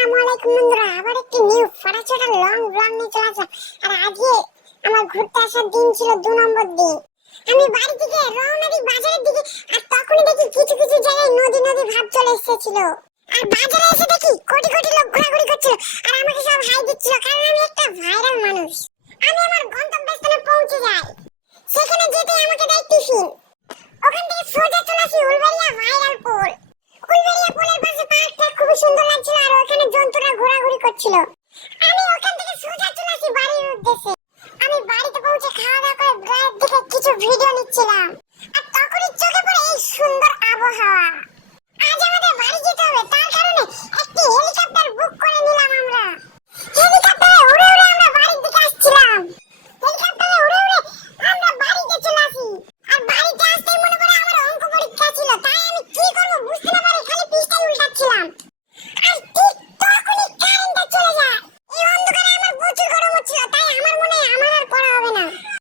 আসসালামু আলাইকুম বন্ধুরা, আবার একটি নিউ ফাটাচোটা লং ব্লগ নিয়ে চলে আসলাম। আর আজকে আমার ঘুরতে আসার দিন ছিল 2 নম্বর দিন। আমি বাড়ি থেকে রওনা দিই বাজারের দিকে, আর তখনই দেখি কিছু কিছু জায়গায় নদী নদী ভাব চলে এসেছিল। আর বাজারে এসে দেখি কোটি কোটি লোক ঘোরাঘুরি করছিল, আর আমাকে সব হাই দিচ্ছিল, কারণ আমি একটা ভাইরাল মানুষ। আমি আমার গন্তব্যস্থানে পৌঁছে যাই, সেখানে যেতে আমাকে দেয় টিফিন। ওখান থেকে সোজা চলে আসি উলবেড়িয়া ভাইরাল পোল। উলবেড়িয়া পোলের পাশে পার্কটা খুবই সুন্দর লাগছিল, আর ওখানে জন্তুরা ঘোরাঘুরি করছিল। আমি ওখান থেকে সোজা চলে আসি বাড়ির উদ্দেশ্যে। আমি বাড়িতে পৌঁছে খাওয়া দাওয়া করে ব্লগ দেখে কিছু ভিডিও নিচ্ছিলাম, আর তখনই চোখে পড়ে এই সুন্দর আবহাওয়া।